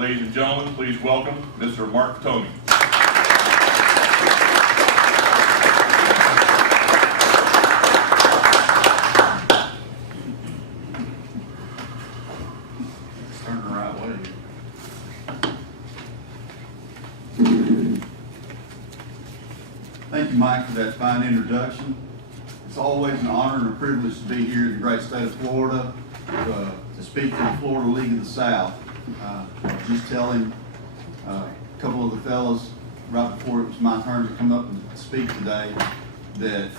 Ladies and gentlemen, please welcome Mr. Mark Thomey. Turn the right way. Thank you, Mike, for that fine introduction. It's always an honor and a privilege to be here in the great state of Florida to speak for the Florida League of the South. Just telling a couple of the fellows right before it was my turn to come up and speak today that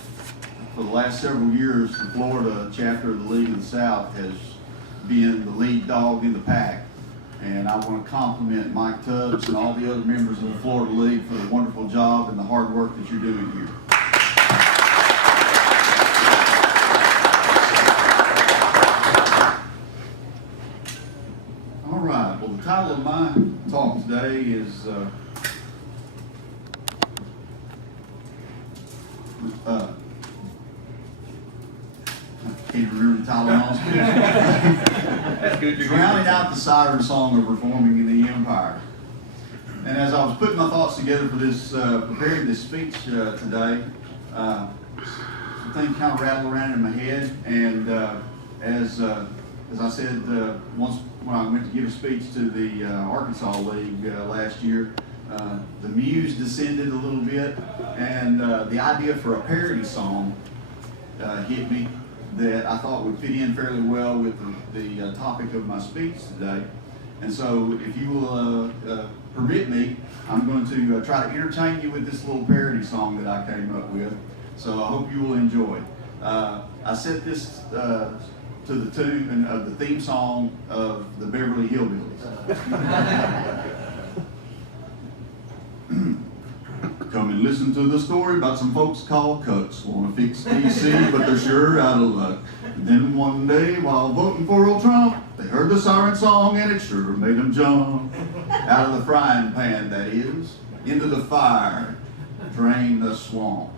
for the last several years, the Florida chapter of the League of the South has been the lead dog in the pack. And I want to compliment Mike Tubbs and all the other members of the Florida League for the wonderful job and the hard work that you're doing here. All right, well, the title of my talk today is I can't remember the title of my That's good. Drowning out the siren song of reforming in the empire. And as I was putting my thoughts together for this, preparing this speech today, some things kind of rattled around in my head. And as I said once when I went to give a speech to the Arkansas League last year, the muse descended a little bit, and the idea for a parody song hit me that I thought would fit in fairly well with the topic of my speech today. And so if you will permit me, I'm going to try to entertain you with this little parody song that I came up with. So I hope you will enjoy. I set this to the tune of the theme song of the Beverly Hillbillies. Come and listen to the story about some folks called Cuts. Want to fix D.C., but they're sure out of luck. And then one day, while voting for old Trump, they heard the siren song and it sure made them jump. Out of the frying pan, that is, into the fire, drain the swamp.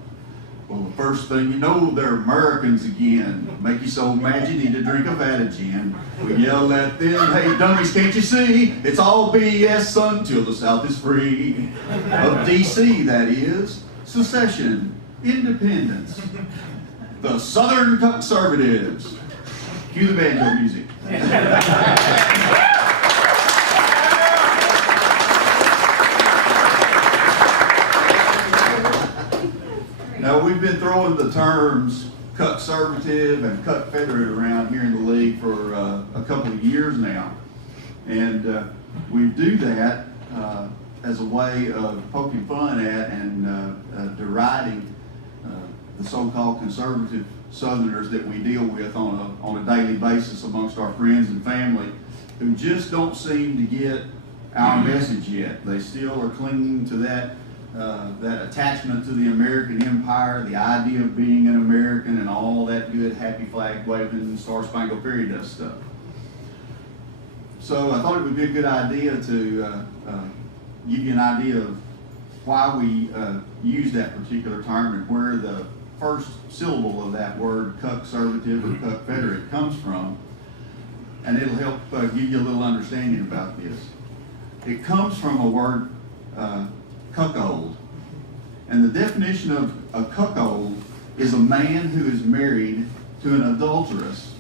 Well, the first thing you know, they're Americans again. Make you so mad you need to drink a vat of gin. We yell at them, hey dummies, can't you see? It's all BS, son, till the South is free. Of D.C., that is, secession, independence. The Southern conservatives. Cue the banjo music. Now, we've been throwing the terms conservative and Confederate around here in the league for a couple of years now. And we do that as a way of poking fun at and deriding the so-called conservative Southerners that we deal with on a daily basis amongst our friends and family who just don't seem to get our message yet. They still are clinging to that attachment to the American empire, the idea of being an American and all that good happy flag waving Star Spangled Fairy Dust stuff. So I thought it would be a good idea to give you an idea of why we use that particular term and where the first syllable of that word, conservative or Confederate, comes from, and it'll help give you a little understanding about this. It comes from a word, cuckold. And the definition of a cuckold is a man who is married to an adulteress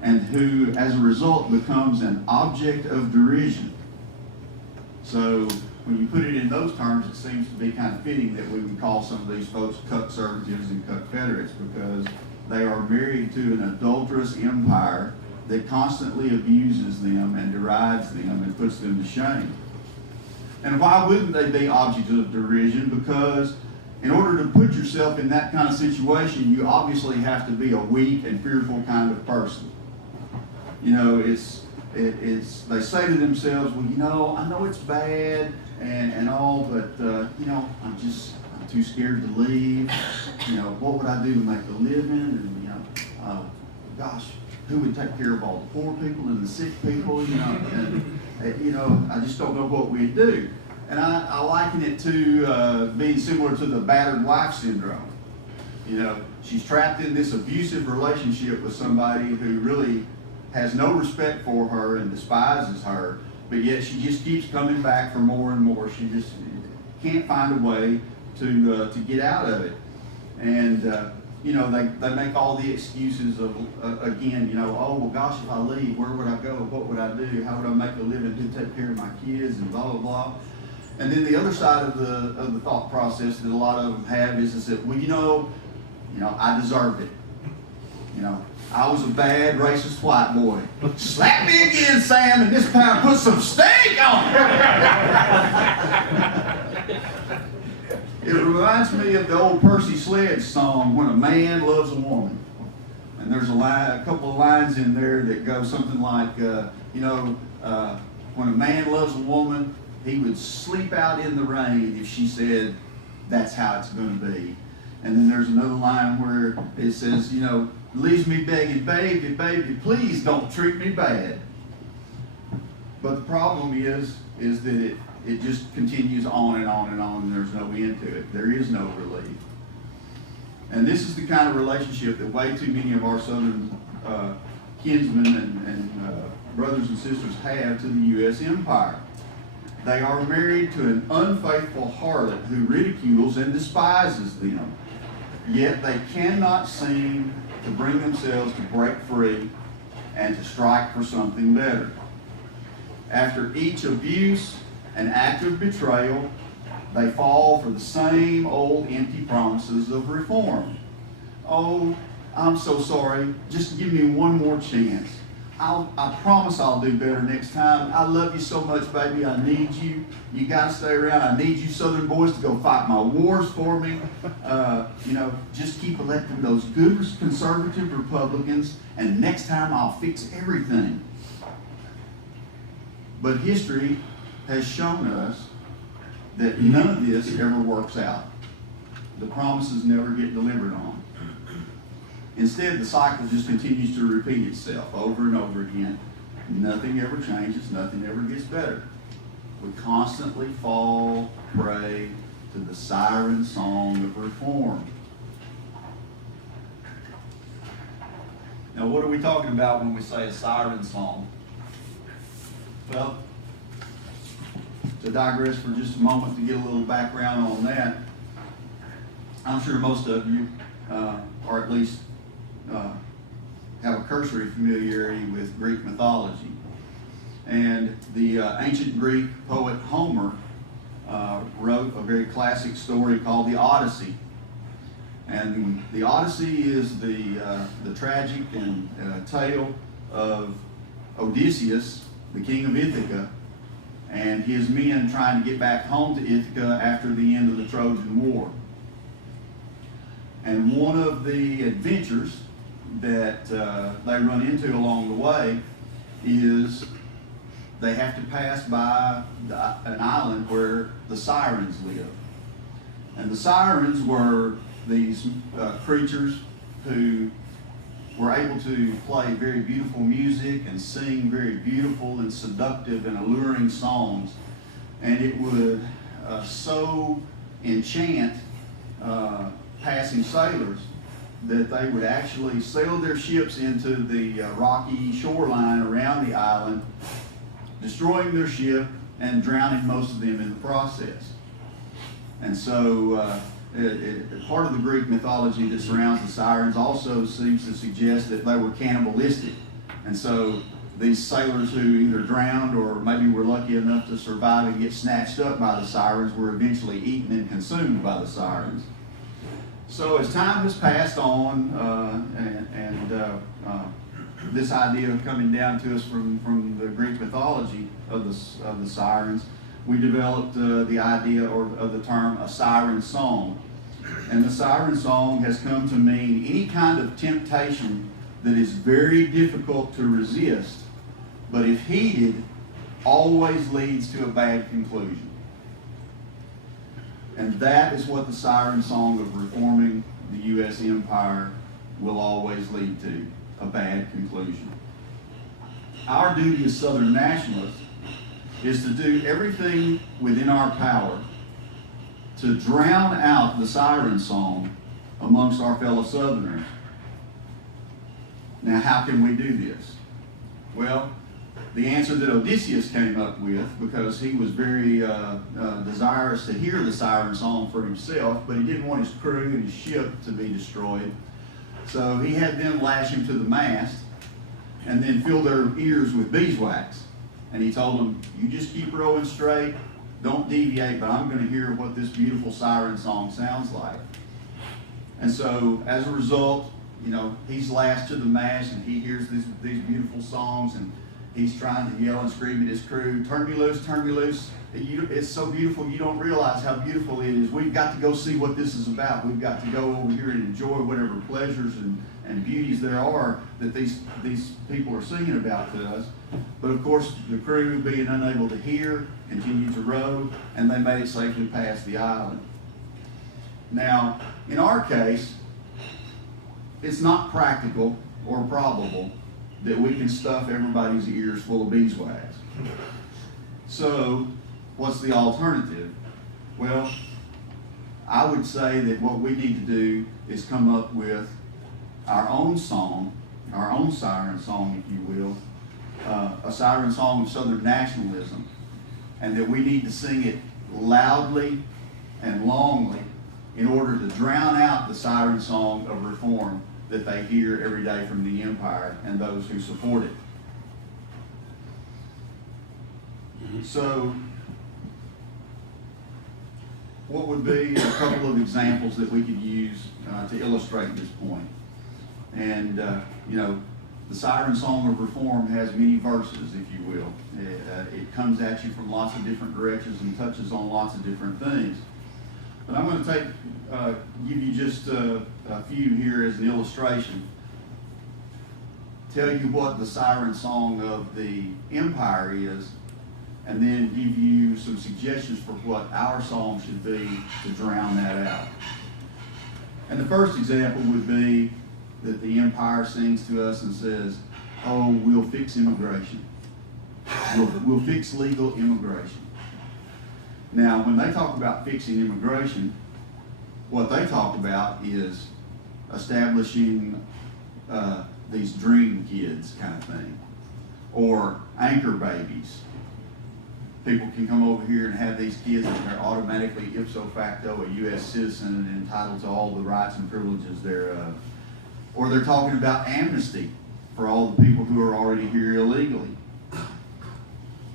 and who, as a result, becomes an object of derision. So when you put it in those terms, it seems to be kind of fitting that we would call some of these folks conservatives and Confederates because they are married to an adulterous empire that constantly abuses them and derides them and puts them to shame. And why wouldn't they be objects of derision? Because in order to put yourself in that kind of situation, you obviously have to be a weak and fearful kind of person. You know, they say to themselves, well, you know, I know it's bad and all, but, you know, I'm too scared to leave. You know, what would I do to make a living? And, you know, gosh, who would take care of all the poor people and the sick people, you know? And, you know, I just don't know what we'd do. And I liken it to being similar to the battered wife syndrome. You know, she's trapped in this abusive relationship with somebody who really has no respect for her and despises her, but yet she just keeps coming back for more and more. She just can't find a way to get out of it. And you know, they make all the excuses of, again, you know, oh, well, gosh, if I leave, where would I go? What would I do? How would I make a living? Who take care of my kids? And blah, blah, blah. And then the other side of the thought process that a lot of them have is that, well, you know, I deserved it. You know, I was a bad, racist white boy. Slap me again, Sam, and this time put some steak on it. It reminds me of the old Percy Sledge song, When a Man Loves a Woman. And there's a couple of lines in there that go something like, when a man loves a woman, he would sleep out in the rain if she said, that's how it's going to be. And then there's another line where it says, you know, leaves me begging, baby, baby, please don't treat me bad. But the problem is that it just continues on and on and on, and there's no end to it. There is no relief. And this is the kind of relationship that way too many of our Southern kinsmen and brothers and sisters have to the U.S. empire. They are married to an unfaithful harlot who ridicules and despises them. Yet they cannot seem to bring themselves to break free and to strike for something better. After each abuse and act of betrayal, they fall for the same old empty promises of reform. Oh, I'm so sorry. Just give me one more chance. I promise I'll do better next time. I love you so much, baby. I need you. You got to stay around. I need you Southern boys to go fight my wars for me. Just keep electing those good conservative Republicans, and next time I'll fix everything. But history has shown us that none of this ever works out. The promises never get delivered on. Instead, the cycle just continues to repeat itself over and over again. Nothing ever changes, nothing ever gets better. We constantly fall prey to the siren song of reform. Now, what are we talking about when we say a siren song? Well, to digress for just a moment to get a little background on that, I'm sure most of you, or at least have a cursory familiarity with Greek mythology. And the ancient Greek poet Homer wrote a very classic story called the Odyssey. And the Odyssey is the tragic and tale of Odysseus, the king of Ithaca, and his men trying to get back home to Ithaca after the end of the Trojan War. And one of the adventures that they run into along the way is they have to pass by an island where the sirens live. And the sirens were these creatures who were able to play very beautiful music and sing very beautiful and seductive and alluring songs. And it would so enchant passing sailors that they would actually sail their ships into the rocky shoreline around the island, destroying their ship and drowning most of them in the process. And so part of the Greek mythology that surrounds the sirens also seems to suggest that they were cannibalistic. And so these sailors who either drowned or maybe were lucky enough to survive and get snatched up by the sirens were eventually eaten and consumed by the sirens. So as time has passed on, this idea coming down to us from the Greek mythology of the sirens, we developed the idea of the term a siren song. And the siren song has come to mean any kind of temptation that is very difficult to resist, but if heeded, always leads to a bad conclusion. And that is what the siren song of reforming the U.S. empire will always lead to, a bad conclusion. Our duty as Southern nationalists is to do everything within our power to drown out the siren song amongst our fellow Southerners. Now, how can we do this? Well, the answer that Odysseus came up with, because he was very desirous to hear the siren song for himself, but he didn't want his crew and his ship to be destroyed. So he had them lash him to the mast and then fill their ears with beeswax. And he told them, you just keep rowing straight, don't deviate, but I'm going to hear what this beautiful siren song sounds like. And so as a result, he's lashed to the mast and he hears these beautiful songs, and he's trying to yell and scream at his crew, turn me loose, turn me loose. It's so beautiful, you don't realize how beautiful it is. We've got to go see what this is about. We've got to go over here and enjoy whatever pleasures and beauties there are that these people are singing about to us. But of course, the crew, being unable to hear, continued to row, and they made it safely past the island. Now, in our case, it's not practical or probable that we can stuff everybody's ears full of beeswax. So, what's the alternative? Well, I would say that what we need to do is come up with our own song, our own siren song, if you will, a siren song of Southern nationalism, and that we need to sing it loudly and longly in order to drown out the siren song of reform that they hear every day from the empire and those who support it. So, what would be a couple of examples that we could use to illustrate this point? And, the siren song of reform has many verses, if you will. It comes at you from lots of different directions and touches on lots of different things. But I'm going to give you just a few here as an illustration. Tell you what the siren song of the empire is, and then give you some suggestions for what our song should be to drown that out. And the first example would be that the empire sings to us and says, oh, we'll fix immigration. We'll fix legal immigration. Now, when they talk about fixing immigration, what they talk about is establishing these dream kids kind of thing, or anchor babies. People can come over here and have these kids and they're automatically ipso facto a U.S. citizen and entitled to all the rights and privileges thereof. Or they're talking about amnesty for all the people who are already here illegally.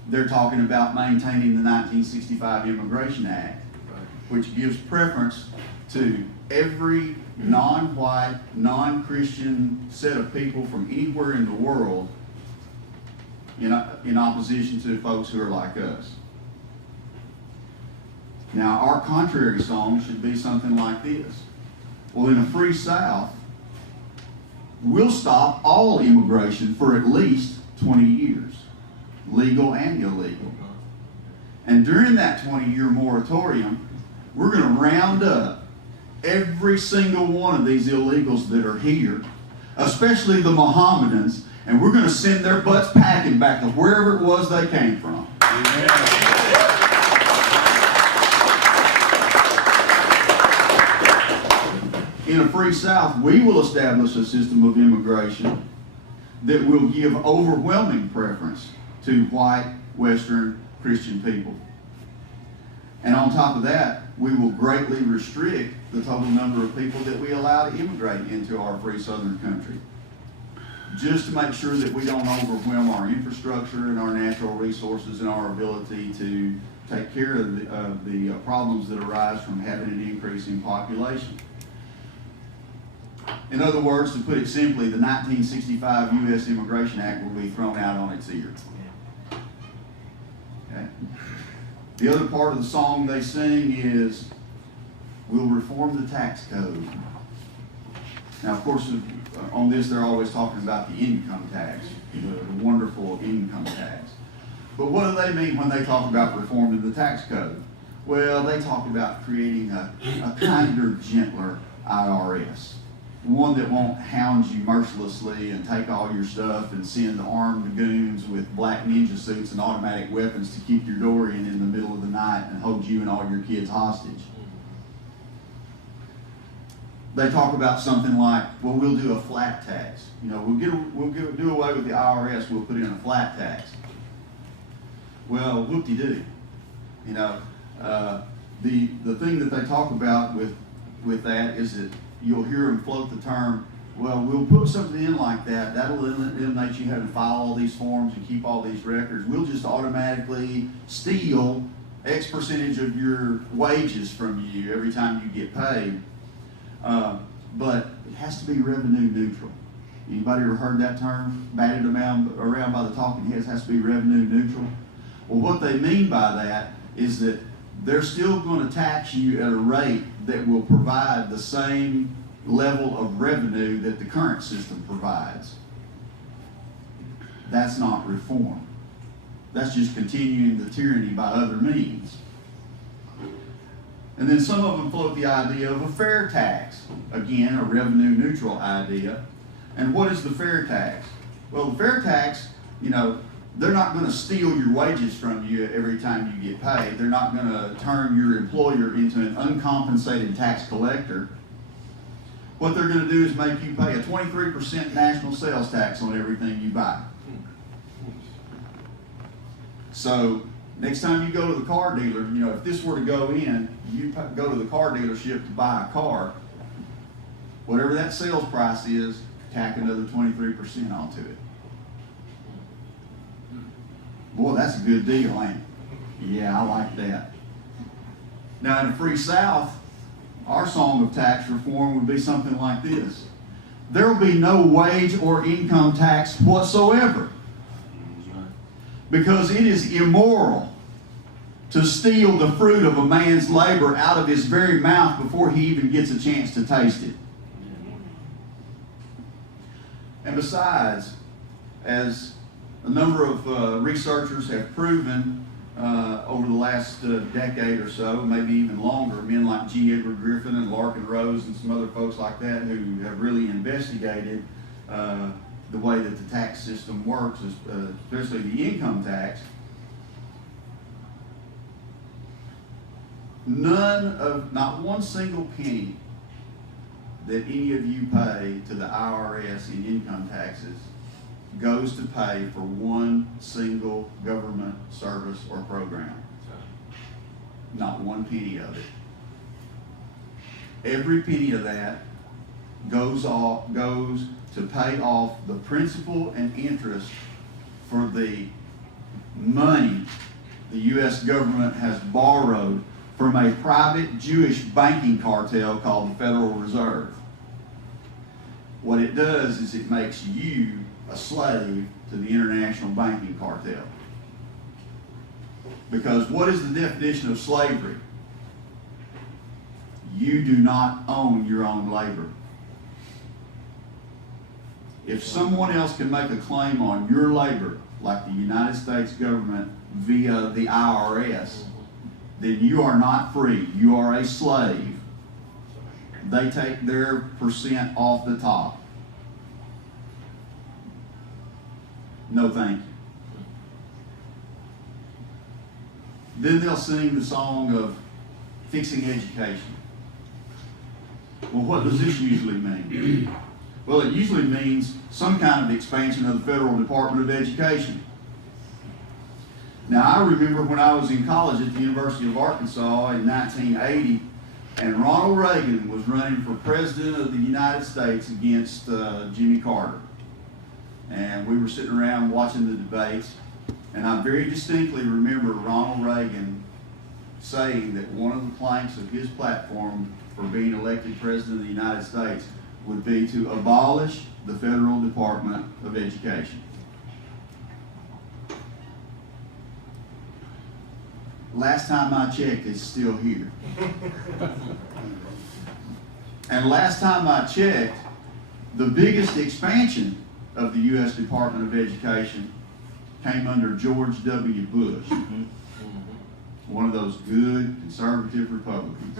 They're talking about maintaining the 1965 Immigration Act, which gives preference to every non-white, non-Christian set of people from anywhere in the world in opposition to folks who are like us. Now, our contrary song should be something like this. Well, in a free South, we'll stop all immigration for at least 20 years, legal and illegal. And during that 20-year moratorium, we're going to round up every single one of these illegals that are here, especially the Mohammedans, and we're going to send their butts packing back to wherever it was they came from. In a free South, we will establish a system of immigration that will give overwhelming preference to white, Western, Christian people. And on top of that, we will greatly restrict the total number of people that we allow to immigrate into our free southern country, just to make sure that we don't overwhelm our infrastructure and our natural resources and our ability to take care of the problems that arise from having an increase in population. In other words, to put it simply, the 1965 U.S. Immigration Act will be thrown out on its ear. Okay? The other part of the song they sing is, we'll reform the tax code. Now, of course, on this they're always talking about the income tax, the wonderful income tax. But what do they mean when they talk about reforming the tax code? Well, they talk about creating a kinder, gentler IRS. One that won't hound you mercilessly and take all your stuff and send armed goons with black ninja suits and automatic weapons to kick your door in the middle of the night and hold you and all your kids hostage. they talk about something like, well, we'll do a flat tax. You know, do away with the IRS, we'll put in a flat tax. Well, whoop-de-doo. You know, the thing that they talk about with that is that you'll hear them float the term, well, we'll put something in like that, that'll eliminate you having to file all these forms and keep all these records. We'll just automatically steal X percentage of your wages from you every time you get paid. But it has to be revenue neutral. Anybody ever heard that term batted around by the talking heads? Has to be revenue neutral. Well, what they mean by that is that they're still going to tax you at a rate that will provide the same level of revenue that the current system provides. That's not reform. That's just continuing the tyranny by other means. And then some of them float the idea of a fair tax. Again, a revenue neutral idea. And what is the fair tax? Well, the fair tax, you know, they're not going to steal your wages from you every time you get paid. They're not going to turn your employer into an uncompensated tax collector. What they're going to do is make you pay a 23% national sales tax on everything you buy. So next time you go to the car dealer, you know, if this were to go in, you go to the car dealership to buy a car, whatever that sales price is, tack another 23% onto it. Boy, that's a good deal, ain't it? Yeah, I like that. Now, in a free South, our song of tax reform would be something like this. There will be no wage or income tax whatsoever, because it is immoral to steal the fruit of a man's labor out of his very mouth before he even gets a chance to taste it. And besides, as a number of researchers have proven over the last decade or so, maybe even longer, men like G. Edward Griffin and Larkin Rose and some other folks like that who have really investigated the way that the tax system works, especially the income tax. Not one single penny that any of you pay to the IRS in income taxes goes to pay for one single government service or program. Not one penny of it. Every penny of that goes to pay off the principal and interest for the money the U.S. government has borrowed from a private Jewish banking cartel called the Federal Reserve. What it does is it makes you a slave to the international banking cartel. Because what is the definition of slavery? You do not own your own labor. If someone else can make a claim on your labor, like the United States government via the IRS, then you are not free. You are a slave. They take their percent off the top. No thank you. Then they'll sing the song of fixing education. Well, what does this usually mean? Well, it usually means some kind of expansion of the Federal Department of Education. Now, I remember when I was in college at the University of Arkansas in 1980, and Ronald Reagan was running for President of the United States against Jimmy Carter. And we were sitting around watching the debates, and I very distinctly remember Ronald Reagan saying that one of the planks of his platform for being elected President of the United States would be to abolish the Federal Department of Education. Last time I checked, it's still here. And last time I checked, the biggest expansion of the U.S. Department of Education came under George W. Bush, one of those good conservative Republicans.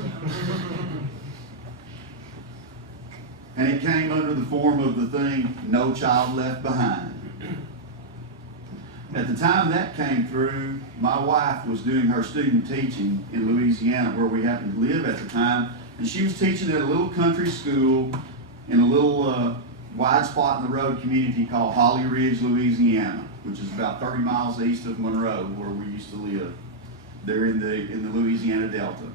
And it came under the form of the thing, No Child Left Behind. At the time that came through, my wife was doing her student teaching in Louisiana, where we happened to live at the time, And she was teaching at a little country school in a little wide spot in the road community called Holly Ridge, Louisiana, which is about 30 miles east of Monroe, where we used to live, there in the Louisiana Delta.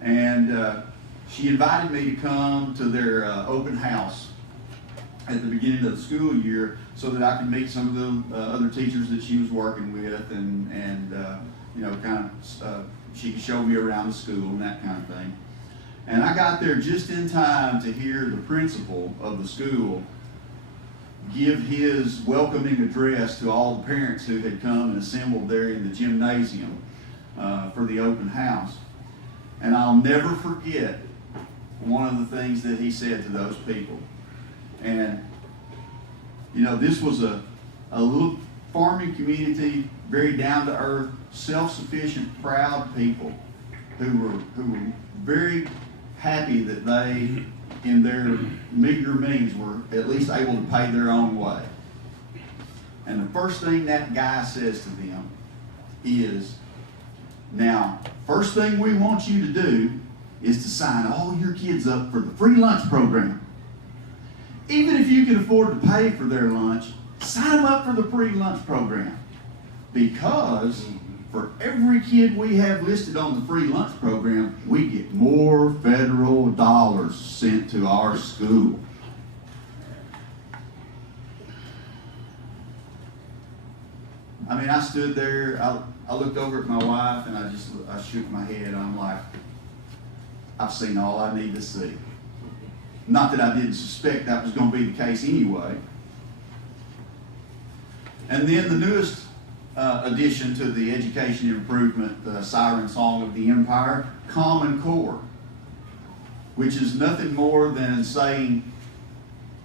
And she invited me to come to their open house at the beginning of the school year so that I could meet some of the other teachers that she was working with and you know, kind of, she could show me around the school and that kind of thing. And I got there just in time to hear the principal of the school give his welcoming address to all the parents who had come and assembled there in the gymnasium for the open house. And I'll never forget one of the things that he said to those people. And, you know, this was a little farming community, very down-to-earth, self-sufficient, proud people who were very happy that they, in their meager means, were at least able to pay their own way. And the first thing that guy says to them is, now, first thing we want you to do is to sign all your kids up for the free lunch program. Even if you can afford to pay for their lunch, sign them up for the free lunch program. Because for every kid we have listed on the free lunch program, we get more federal dollars sent to our school. I mean, I stood there, I looked over at my wife and I shook my head. I'm like, I've seen all I need to see. Not that I didn't suspect that was going to be the case anyway. And then the newest addition to the education improvement, the siren song of the empire, Common Core, which is nothing more than saying,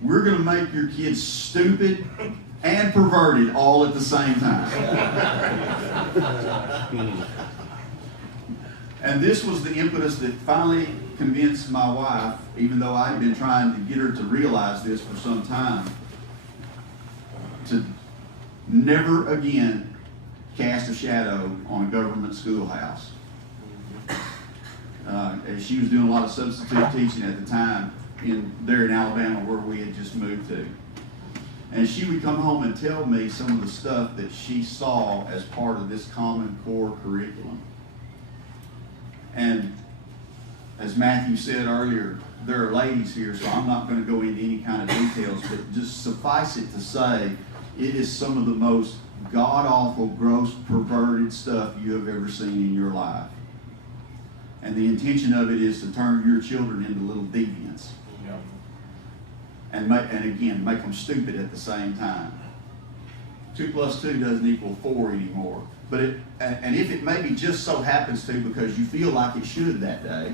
we're going to make your kids stupid and perverted all at the same time. And this was the impetus that finally convinced my wife, even though I had been trying to get her to realize this for some time, to never again cast a shadow on a government schoolhouse. As she was doing a lot of substitute teaching at the time there in Alabama where we had just moved to. And she would come home and tell me some of the stuff that she saw as part of this Common Core curriculum. And as Matthew said earlier, there are ladies here, so I'm not going to go into any kind of details, but just suffice it to say, it is some of the most god-awful, gross, perverted stuff you have ever seen in your life. And the intention of it is to turn your children into little deviants. Yep. And again, make them stupid at the same time. 2 plus 2 doesn't equal 4 anymore. But and if it maybe just so happens to because you feel like it should that day,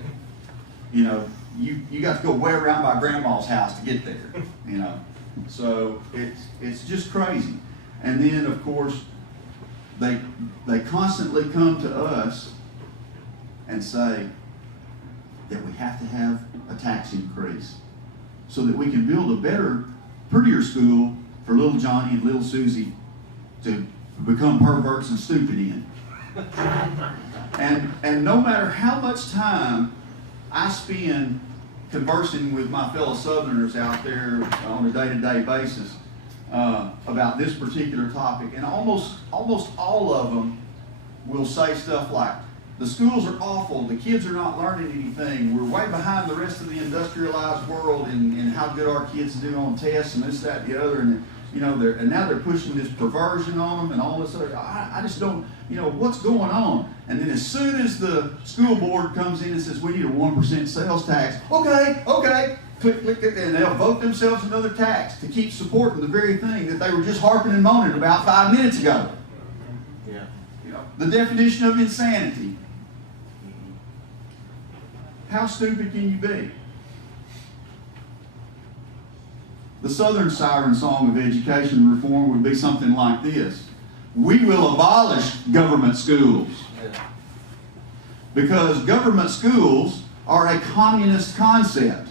you know, you got to go way around by grandma's house to get there, you know. So it's just crazy. And then of course they constantly come to us and say that we have to have a tax increase so that we can build a better, prettier school for little Johnny and little Susie to become perverts and stupid in. And no matter how much time I spend conversing with my fellow Southerners out there on a day-to-day basis about this particular topic, and almost all of them will say stuff like, the schools are awful, the kids are not learning anything, we're way behind the rest of the industrialized world in how good our kids do on tests and this, that, and the other, and you know, and now they're pushing this perversion on them and all this other. I just don't, you know, what's going on? And then as soon as the school board comes in and says, we need a 1% sales tax, okay, click, and they'll vote themselves another tax to keep supporting the very thing that they were just harping and moaning about 5 minutes ago. Yeah. You know, the definition of insanity. How stupid can you be? The Southern siren song of education reform would be something like this. We will abolish government schools. Because government schools are a communist concept.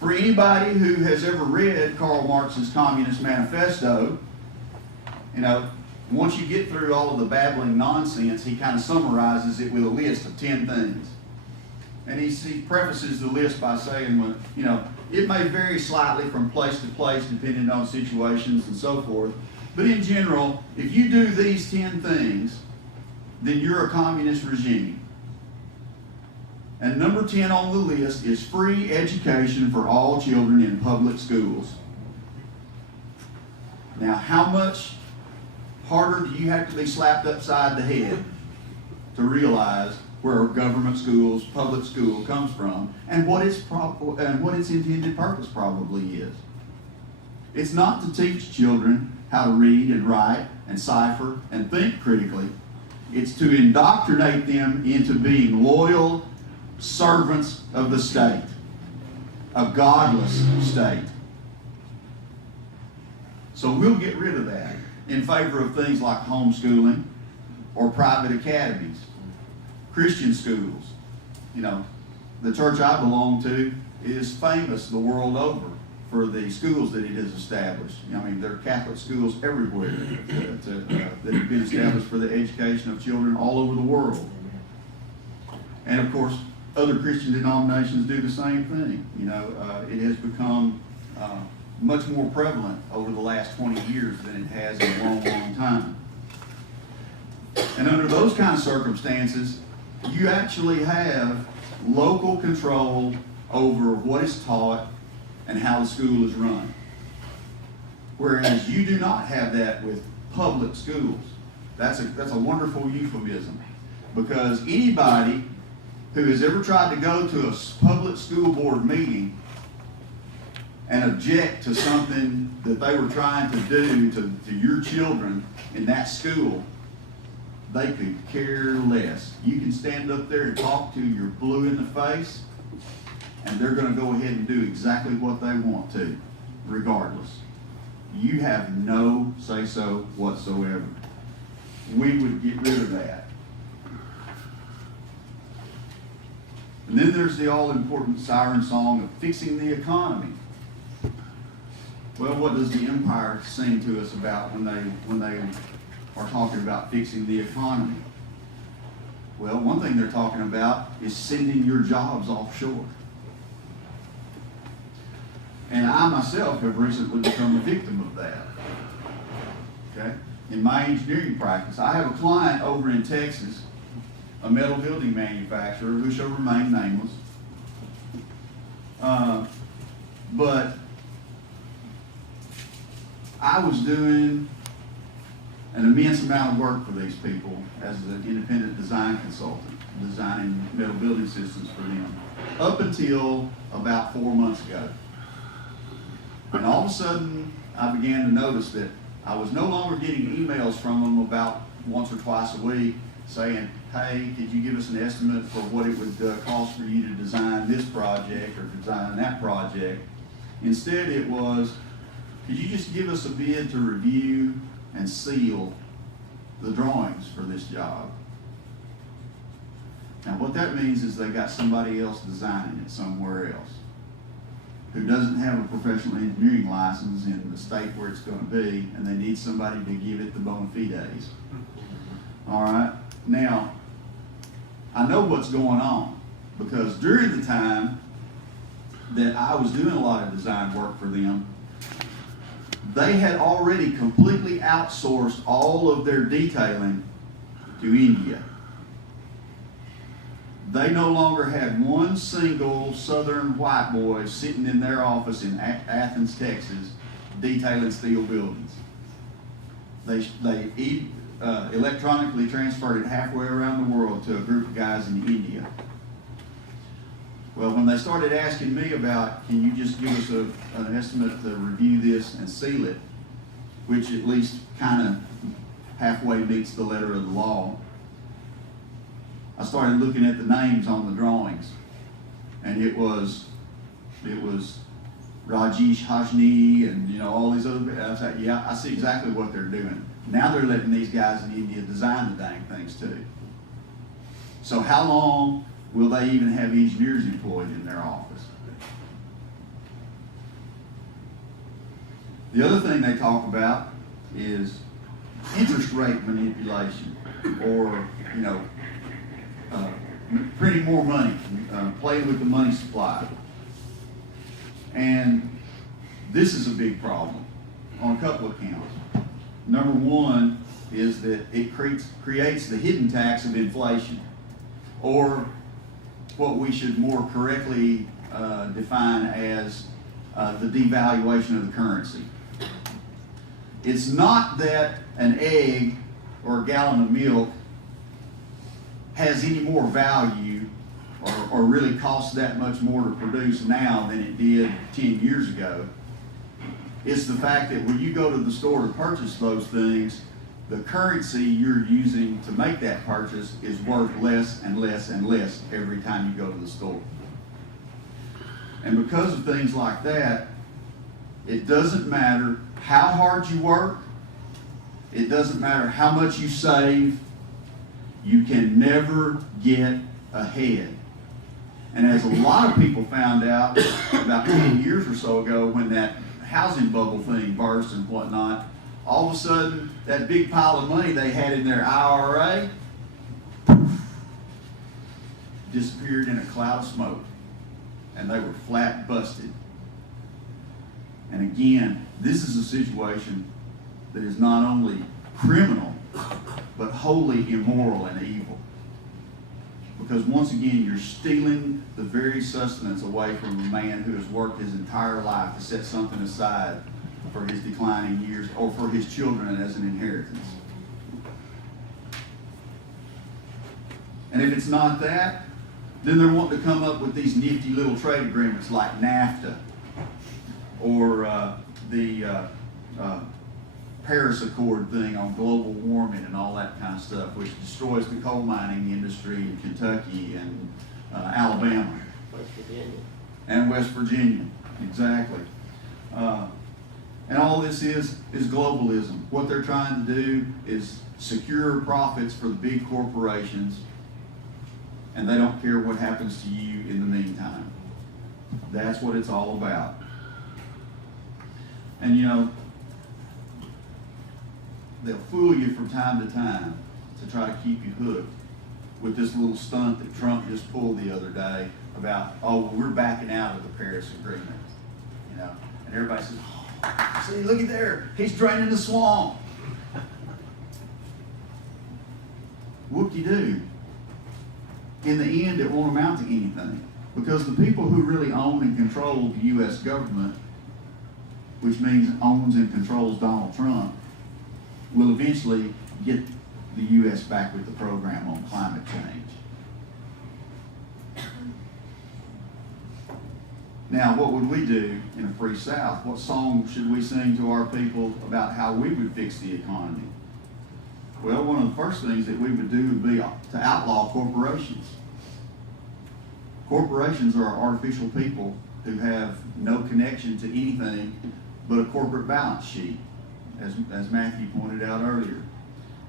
For anybody who has ever read Karl Marx's Communist Manifesto, you know, once you get through all of the babbling nonsense, he kind of summarizes it with a list of 10 things. And he prefaces the list by saying, well, you know, it may vary slightly from place to place depending on situations and so forth. But in general, if you do these 10 things, then you're a communist regime. And number 10 on the list is free education for all children in public schools. Now, how much harder do you have to be slapped upside the head to realize where government schools, public school comes from, and what its intended purpose probably is? It's not to teach children how to read and write and cipher and think critically. It's to indoctrinate them into being loyal servants of the state, a godless state. So we'll get rid of that in favor of things like homeschooling or private academies, Christian schools. You know, the church I belong to is famous the world over for the schools that it has established. I mean, there are Catholic schools everywhere that have been established for the education of children all over the world. And of course, other Christian denominations do the same thing. You know, it has become much more prevalent over the last 20 years than it has in a long, long time. And under those kind of circumstances, you actually have local control over what is taught and how the school is run. Whereas you do not have that with public schools. That's a wonderful euphemism, because anybody who has ever tried to go to a public school board meeting and object to something that they were trying to do to your children in that school, they could care less. You can stand up there and talk to your blue in the face, and they're going to go ahead and do exactly what they want to, regardless. You have no say-so whatsoever. We would get rid of that. And then there's the all-important siren song of fixing the economy. Well, what does the empire sing to us about when they are talking about fixing the economy? Well, one thing they're talking about is sending your jobs offshore. And I myself have recently become a victim of that. Okay? In my engineering practice, I have a client over in Texas, a metal building manufacturer who shall remain nameless. But I was doing an immense amount of work for these people as an independent design consultant, designing metal building systems for them, up until about 4 months ago. And all of a sudden, I began to notice that I was no longer getting emails from them about once or twice a week saying, hey, could you give us an estimate for what it would cost for you to design this project or design that project? Instead, it was, could you just give us a bid to review and seal the drawings for this job? Now, what that means is they got somebody else designing it somewhere else who doesn't have a professional engineering license in the state where it's going to be, and they need somebody to give it the bona fides. All right? Now, I know what's going on, because during the time that I was doing a lot of design work for them, they had already completely outsourced all of their detailing to India. They no longer had one single southern white boy sitting in their office in Athens, Texas, detailing steel buildings. They electronically transferred it halfway around the world to a group of guys in India. Well, when they started asking me about, can you just give us an estimate to review this and seal it, which at least kind of halfway meets the letter of the law, I started looking at the names on the drawings, and it was Rajesh Hajni and all these other. I was like, yeah, I see exactly what they're doing. Now they're letting these guys in India design the dang things too. So how long will they even have engineers employed in their office? The other thing they talk about is interest rate manipulation, or printing more money, playing with the money supply. And this is a big problem on a couple of counts. Number one is that it creates the hidden tax of inflation, or what we should more correctly define as the devaluation of the currency. It's not that an egg or a gallon of milk has any more value or really costs that much more to produce now than it did 10 years ago. It's the fact that when you go to the store to purchase those things, the currency you're using to make that purchase is worth less and less and less every time you go to the store. And because of things like that, it doesn't matter how hard you work, it doesn't matter how much you save, you can never get ahead. And as a lot of people found out about 10 years or so ago when that housing bubble thing burst and whatnot, all of a sudden that big pile of money they had in their IRA disappeared in a cloud of smoke, and they were flat busted. And again, this is a situation that is not only criminal, but wholly immoral and evil. Because once again, you're stealing the very sustenance away from a man who has worked his entire life to set something aside for his declining years or for his children as an inheritance. And if it's not that, then they're wanting to come up with these nifty little trade agreements like NAFTA or the Paris Accord thing on global warming and all that kind of stuff, which destroys the coal mining industry in Kentucky and Alabama. West Virginia. And West Virginia, exactly. And all this is globalism. What they're trying to do is secure profits for the big corporations, and they don't care what happens to you in the meantime. That's what it's all about. And you know, they'll fool you from time to time to try to keep you hooked with this little stunt that Trump just pulled the other day about, oh, well, we're backing out of the Paris Agreement, you know, and everybody says, oh, see, look at there, he's draining the swamp. Whoop-de-doo. In the end, it won't amount to anything, because the people who really own and control the U.S. government, which means owns and controls Donald Trump, will eventually get the U.S. back with the program on climate change. Now, what would we do in a free South? What song should we sing to our people about how we would fix the economy? Well, one of the first things that we would do would be to outlaw corporations. Corporations are artificial people who have no connection to anything but a corporate balance sheet, as Matthew pointed out earlier.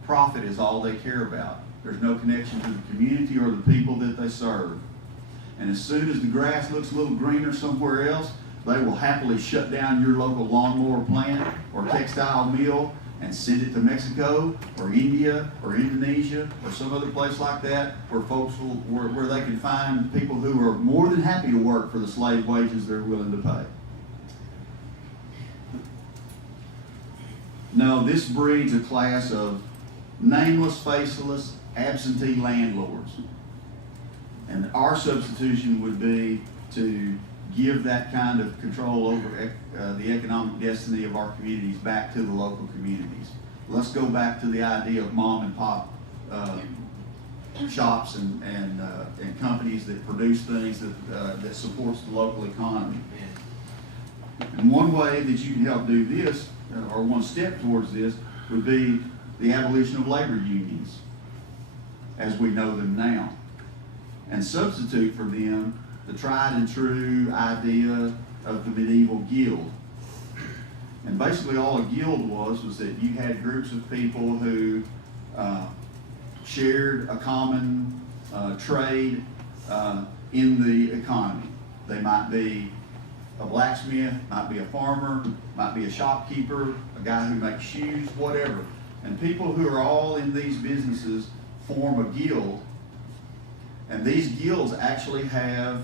Profit is all they care about. There's no connection to the community or the people that they serve. And as soon as the grass looks a little greener somewhere else, they will happily shut down your local lawnmower plant or textile mill and send it to Mexico or India or Indonesia or some other place like that where folks where they can find people who are more than happy to work for the slave wages they're willing to pay. No, this breeds a class of nameless, faceless, absentee landlords. And our substitution would be to give that kind of control over the economic destiny of our communities back to the local communities. Let's go back to the idea of mom and pop shops and companies that produce things that supports the local economy. And one way that you can help do this, or one step towards this, would be the abolition of labor unions as we know them now, and substitute for them the tried and true idea of the medieval guild. And basically all a guild was that you had groups of people who shared a common trade in the economy. They might be a blacksmith, might be a farmer, might be a shopkeeper, a guy who makes shoes, whatever. And people who are all in these businesses form a guild, And these guilds actually have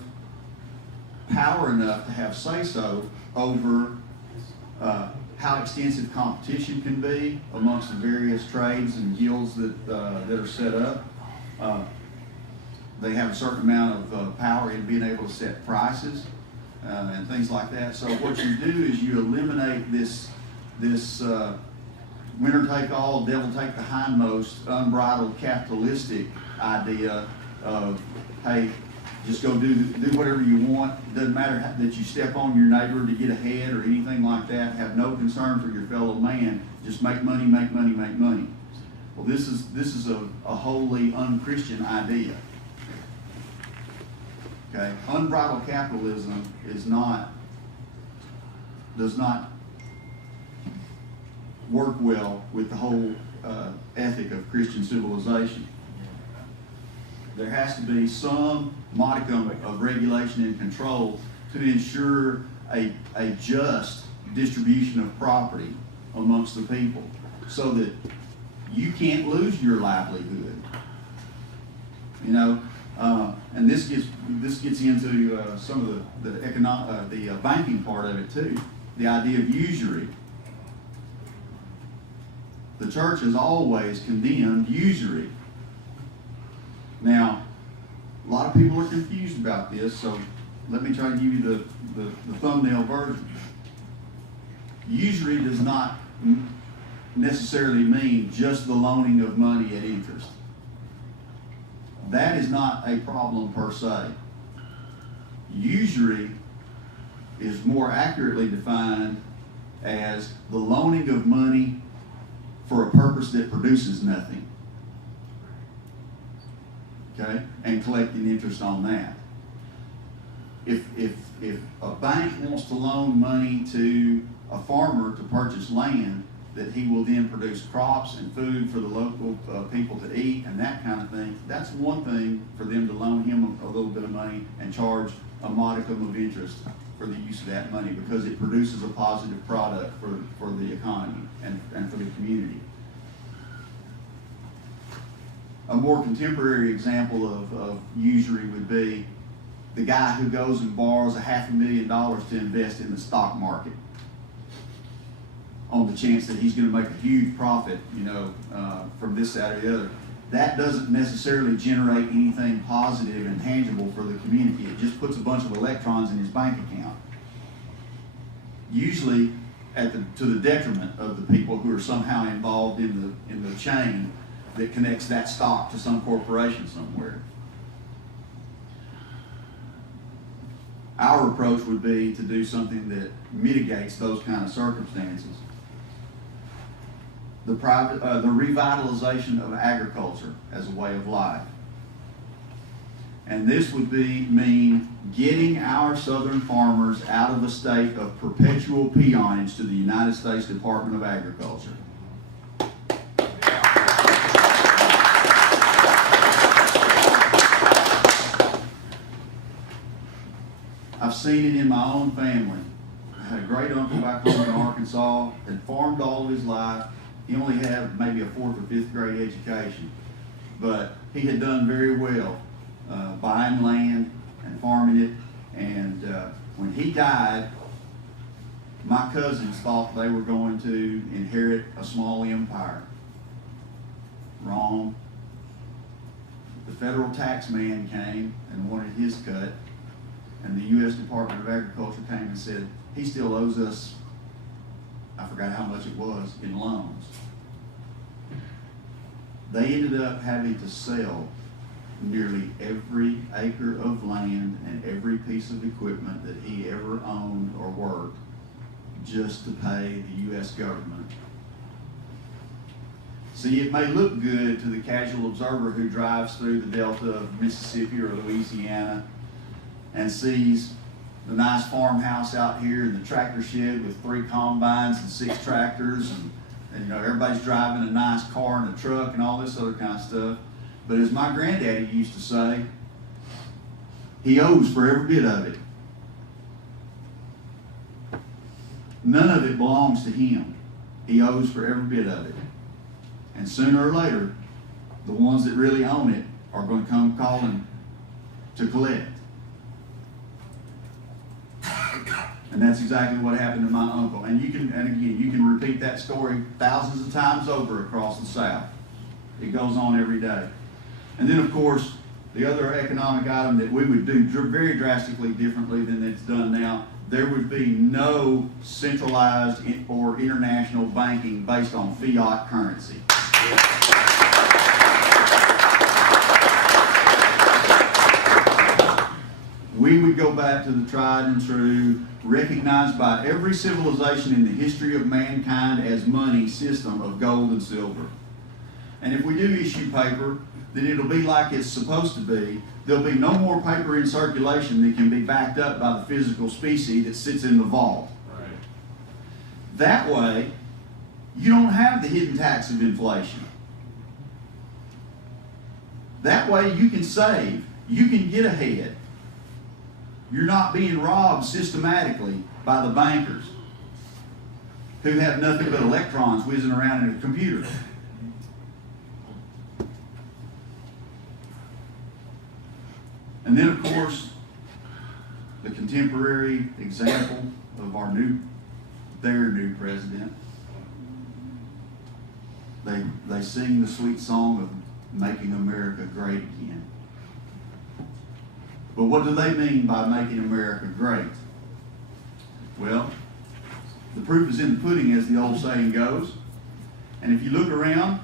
power enough to have say-so over how extensive competition can be amongst the various trades and guilds that are set up. They have a certain amount of power in being able to set prices and things like that. So what you do is you eliminate this winner take all, devil take the hindmost, unbridled capitalistic idea of, hey, just go do whatever you want. It doesn't matter that you step on your neighbor to get ahead or anything like that. Have no concern for your fellow man. Just make money, make money, make money. Well, this is a wholly unchristian idea. Okay, unbridled capitalism does not work well with the whole ethic of Christian civilization. There has to be some modicum of regulation and control to ensure a just distribution of property amongst the people, so that you can't lose your livelihood. You know, and this gets into some of the banking part of it too. The idea of usury. The church has always condemned usury. Now, a lot of people are confused about this, so let me try to give you the thumbnail version. Usury does not necessarily mean just the loaning of money at interest. That is not a problem per se. Usury is more accurately defined as the loaning of money for a purpose that produces nothing. Okay? And collecting interest on that. If a bank wants to loan money to a farmer to purchase land that he will then produce crops and food for the local people to eat and that kind of thing, that's one thing for them to loan him a little bit of money and charge a modicum of interest for the use of that money, because it produces a positive product for the economy and for the community. A more contemporary example of usury would be the guy who goes and borrows $500,000 to invest in the stock market on the chance that he's going to make a huge profit, from this side or the other. That doesn't necessarily generate anything positive and tangible for the community. It just puts a bunch of electrons in his bank account. Usually to the detriment of the people who are somehow involved in the chain that connects that stock to some corporation somewhere. Our approach would be to do something that mitigates those kind of circumstances. The revitalization of agriculture as a way of life. And this would mean getting our southern farmers out of a state of perpetual peonage to the United States Department of Agriculture. I've seen it in my own family. I had a great uncle back home in Arkansas, had farmed all of his life. He only had maybe a 4th or 5th grade education, but he had done very well buying land and farming it. And when he died, my cousins thought they were going to inherit a small empire. Wrong. The federal tax man came and wanted his cut, and the U.S. Department of Agriculture came and said, he still owes us, I forgot how much it was, in loans. They ended up having to sell nearly every acre of land and every piece of equipment that he ever owned or worked just to pay the U.S. government. See, it may look good to the casual observer who drives through the Delta of Mississippi or Louisiana and sees the nice farmhouse out here and the tractor shed with 3 combines and 6 tractors, and everybody's driving a nice car and a truck and all this other kind of stuff. But as my granddaddy used to say, he owes for every bit of it. None of it belongs to him. He owes for every bit of it. And sooner or later, the ones that really own it are going to come calling to collect. And that's exactly what happened to my uncle. And again, you can repeat that story thousands of times over across the South. It goes on every day. And then, of course, the other economic item that we would do very drastically differently than it's done now, there would be no centralized or international banking based on fiat currency. We would go back to the tried and true, recognized by every civilization in the history of mankind as money system of gold and silver. And if we do issue paper, then it'll be like it's supposed to be. There'll be no more paper in circulation that can be backed up by the physical specie that sits in the vault. Right. That way, you don't have the hidden tax of inflation. That way you can save. You can get ahead. You're not being robbed systematically by the bankers who have nothing but electrons whizzing around in a computer. And then, of course, the contemporary example of their new president. They sing the sweet song of making America great again. But what do they mean by making America great? Well, the proof is in the pudding, as the old saying goes. And if you look around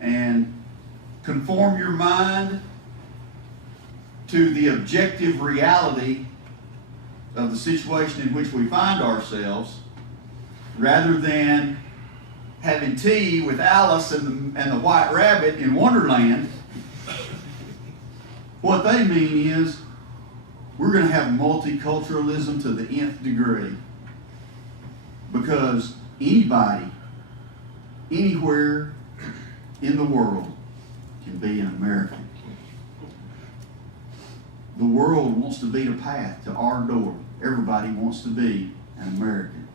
and conform your mind to the objective reality of the situation in which we find ourselves, rather than having tea with Alice and the White Rabbit in Wonderland, what they mean is we're going to have multiculturalism to the nth degree, because anybody, anywhere in the world can be an American. The world wants to beat a path to our door. Everybody wants to be an American.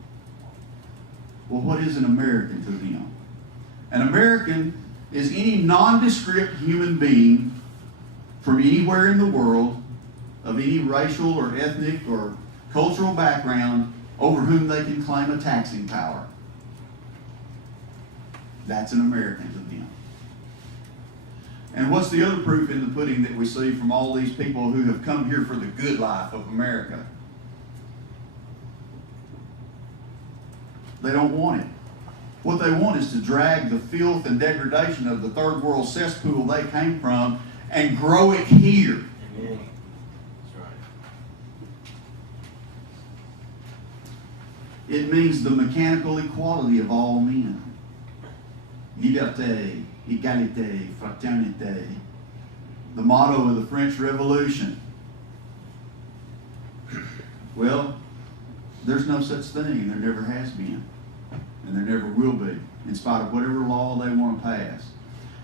Well, what is an American to them? An American is any nondescript human being from anywhere in the world, of any racial or ethnic or cultural background, over whom they can claim a taxing power. That's an American to them. And what's the other proof in the pudding that we see from all these people who have come here for the good life of America? They don't want it. What they want is to drag the filth and degradation of the third world cesspool they came from and grow it here. Amen. That's right. It means the mechanical equality of all men. Liberté, égalité, fraternité. The motto of the French Revolution. Well, there's no such thing, and there never has been. And there never will be, in spite of whatever law they want to pass.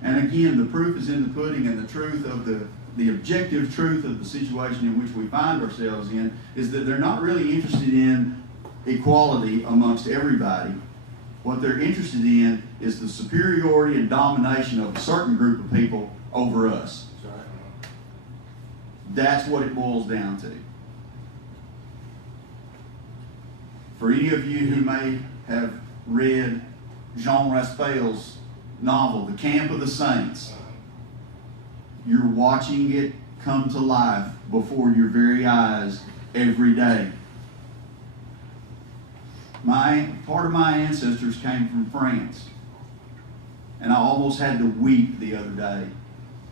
And again, the proof is in the pudding, and the truth of the objective truth of the situation in which we find ourselves in is that they're not really interested in equality amongst everybody. What they're interested in is the superiority and domination of a certain group of people over us. That's right. That's what it boils down to. For any of you who may have read Jean Raspail's novel, The Camp of the Saints, you're watching it come to life before your very eyes every day. Part of my ancestors came from France, and I almost had to weep the other day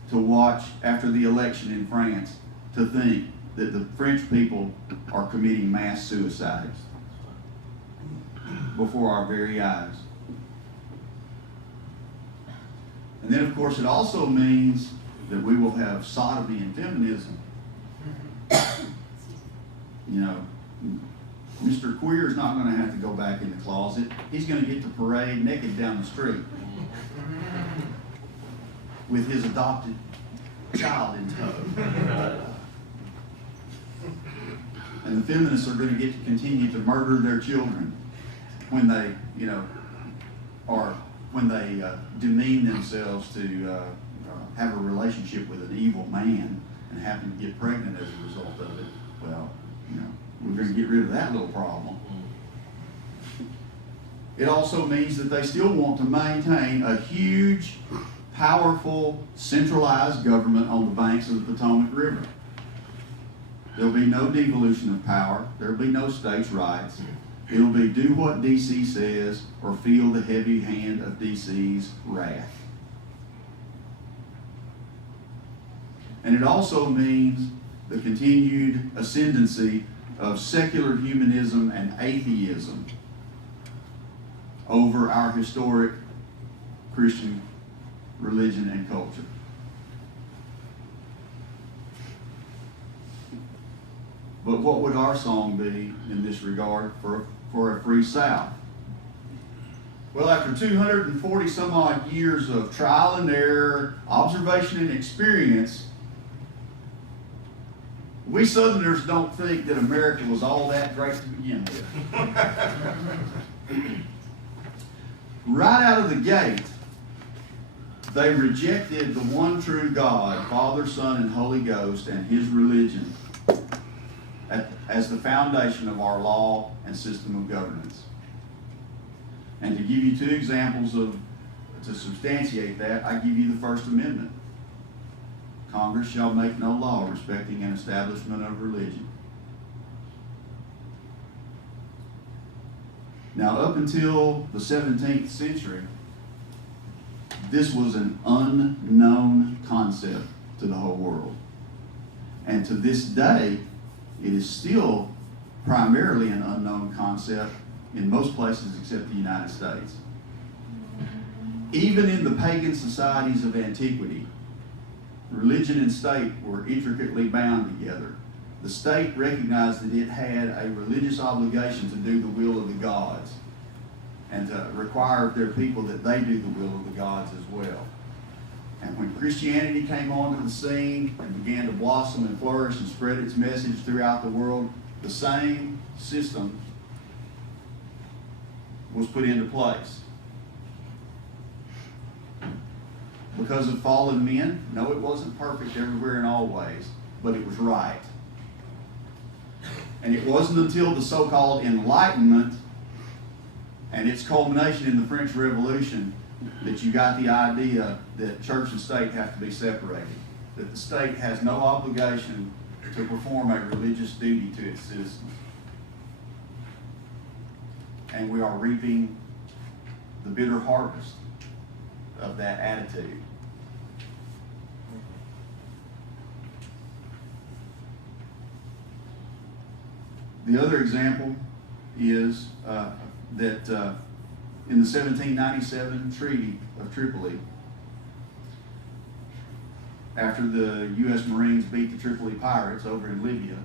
to watch, after the election in France, to think that the French people are committing mass suicide before our very eyes. And then, of course, it also means that we will have sodomy and feminism. You know, Mr. Queer is not going to have to go back in the closet. He's going to get to parade naked down the street with his adopted child in tow. And the feminists are going to get to continue to murder their children when they, when they demean themselves to have a relationship with an evil man and happen to get pregnant as a result of it, well, we're going to get rid of that little problem. It also means that they still want to maintain a huge, powerful, centralized government on the banks of the Potomac River. There'll be no devolution of power. There'll be no states' rights. It'll be do what D.C. says or feel the heavy hand of D.C.'s wrath. And it also means the continued ascendancy of secular humanism and atheism over our historic Christian religion and culture. But what would our song be in this regard for a free South? Well, after 240 some odd years of trial and error, observation and experience, we Southerners don't think that America was all that great to begin with. Right out of the gate, they rejected the one true God, Father, Son, and Holy Ghost, and His religion as the foundation of our law and system of governance. And to give you two examples to substantiate that, I give you the First Amendment. Congress shall make no law respecting an establishment of religion. Now, up until the 17th century, this was an unknown concept to the whole world. And to this day, it is still primarily an unknown concept in most places except the United States. Even in the pagan societies of antiquity, religion and state were intricately bound together. The state recognized that it had a religious obligation to do the will of the gods and to require of their people that they do the will of the gods as well. And when Christianity came onto the scene and began to blossom and flourish and spread its message throughout the world, the same system was put into place. Because of fallen men? No, it wasn't perfect everywhere in all ways, but it was right. And it wasn't until the so-called Enlightenment and its culmination in the French Revolution that you got the idea that church and state have to be separated, that the state has no obligation to perform a religious duty to its citizens. And we are reaping the bitter harvest of that attitude. The other example is that in the 1797 Treaty of Tripoli, after the U.S. Marines beat the Tripoli pirates over in Libya,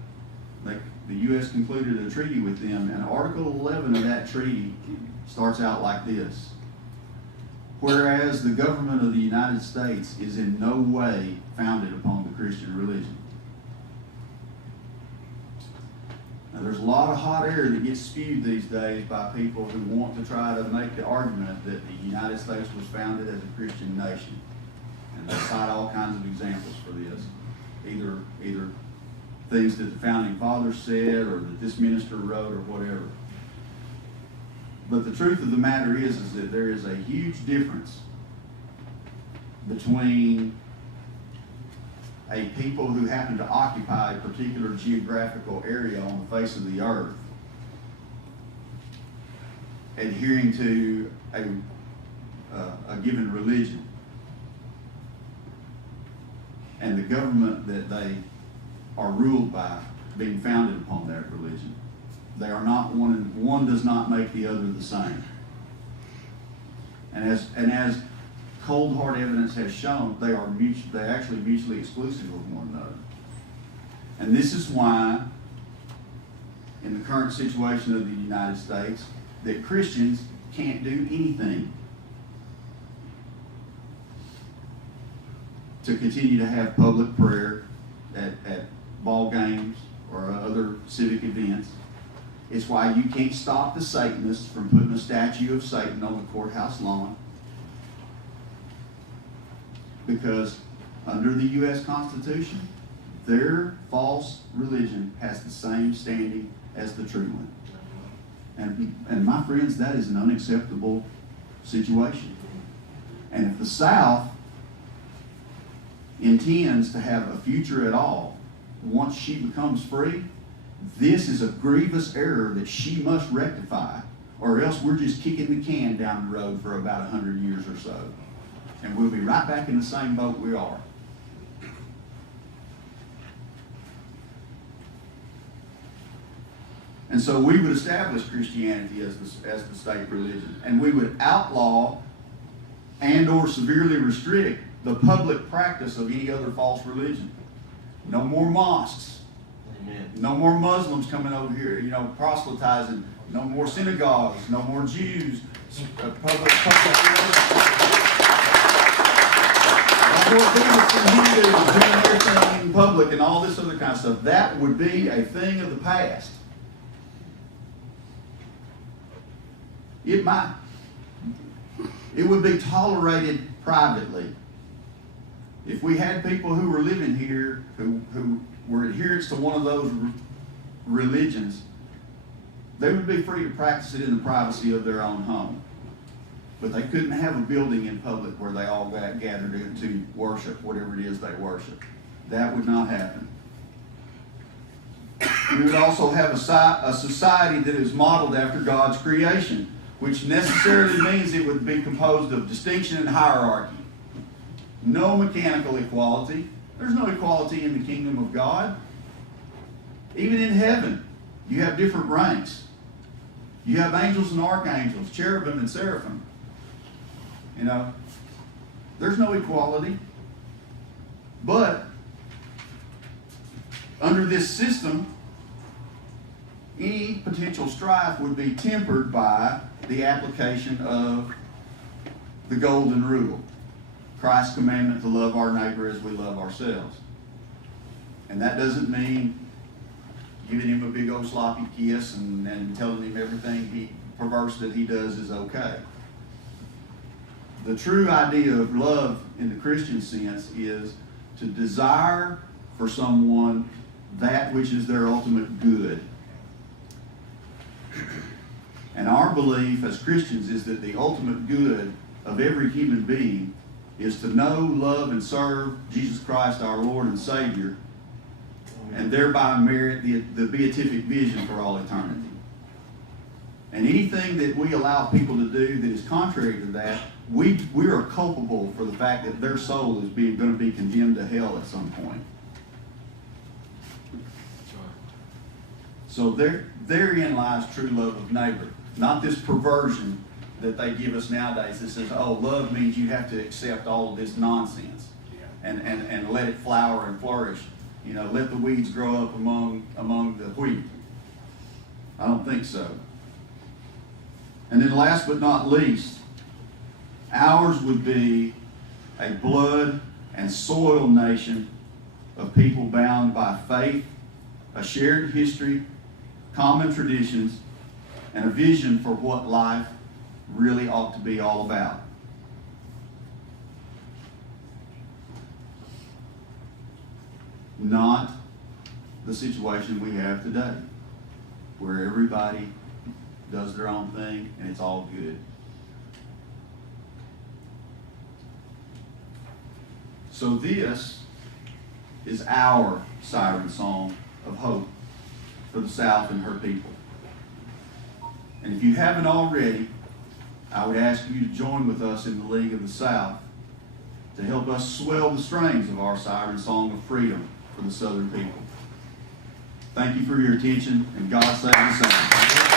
the U.S. concluded a treaty with them, and Article 11 of that treaty starts out like this. Whereas the government of the United States is in no way founded upon the Christian religion. Now, there's a lot of hot air that gets spewed these days by people who want to try to make the argument that the United States was founded as a Christian nation. And they cite all kinds of examples for this. Either things that the founding fathers said or that this minister wrote or whatever. But the truth of the matter is that there is a huge difference between a people who happen to occupy a particular geographical area on the face of the earth adhering to a given religion and the government that they are ruled by being founded upon that religion. They are not one, and one does not make the other the same. And as cold hard evidence has shown, they actually mutually exclusive of one another. And this is why, in the current situation of the United States, that Christians can't do anything to continue to have public prayer at ball games or other civic events. It's why you can't stop the Satanists from putting a statue of Satan on the courthouse lawn. Because under the U.S. Constitution, their false religion has the same standing as the true one. And my friends, that is an unacceptable situation. And if the South intends to have a future at all, once she becomes free, this is a grievous error that she must rectify, or else we're just kicking the can down the road for about 100 years or so. And we'll be right back in the same boat we are. And so we would establish Christianity as the state religion. And we would outlaw and or severely restrict the public practice of any other false religion. No more mosques. Amen. No more Muslims coming over here, proselytizing. No more synagogues. No more Jews. Public no more Buddhists and Hindus doing everything in public and all this other kind of stuff. That would be a thing of the past. It would be tolerated privately. If we had people who were living here who were adherents to one of those religions, they would be free to practice it in the privacy of their own home. But they couldn't have a building in public where they all got gathered in to worship whatever it is they worship. That would not happen. We would also have a society that is modeled after God's creation, which necessarily means it would be composed of distinction and hierarchy. No mechanical equality. There's no equality in the kingdom of God. Even in heaven, you have different ranks. You have angels and archangels, cherubim and seraphim. There's no equality. But under this system, any potential strife would be tempered by the application of the golden rule. Christ's commandment to love our neighbor as we love ourselves. And that doesn't mean giving him a big old sloppy kiss and telling him everything perverse that he does is okay. The true idea of love in the Christian sense is to desire for someone that which is their ultimate good. And our belief as Christians is that the ultimate good of every human being is to know, love, and serve Jesus Christ, our Lord and Savior, and thereby merit the beatific vision for all eternity. And anything that we allow people to do that is contrary to that, we are culpable for the fact that their soul is going to be condemned to hell at some point. So therein lies true love of neighbor, not this perversion that they give us nowadays that says, oh, love means you have to accept all of this nonsense and let it flower and flourish. Let the weeds grow up among the wheat. I don't think so. And then last but not least, ours would be a blood and soil nation of people bound by faith, a shared history, common traditions, and a vision for what life really ought to be all about. Not the situation we have today, where everybody does their own thing and it's all good. So this is our siren song of hope for the South and her people. And if you haven't already, I would ask you to join with us in the League of the South to help us swell the strings of our siren song of freedom for the Southern people. Thank you for your attention, and God save the South.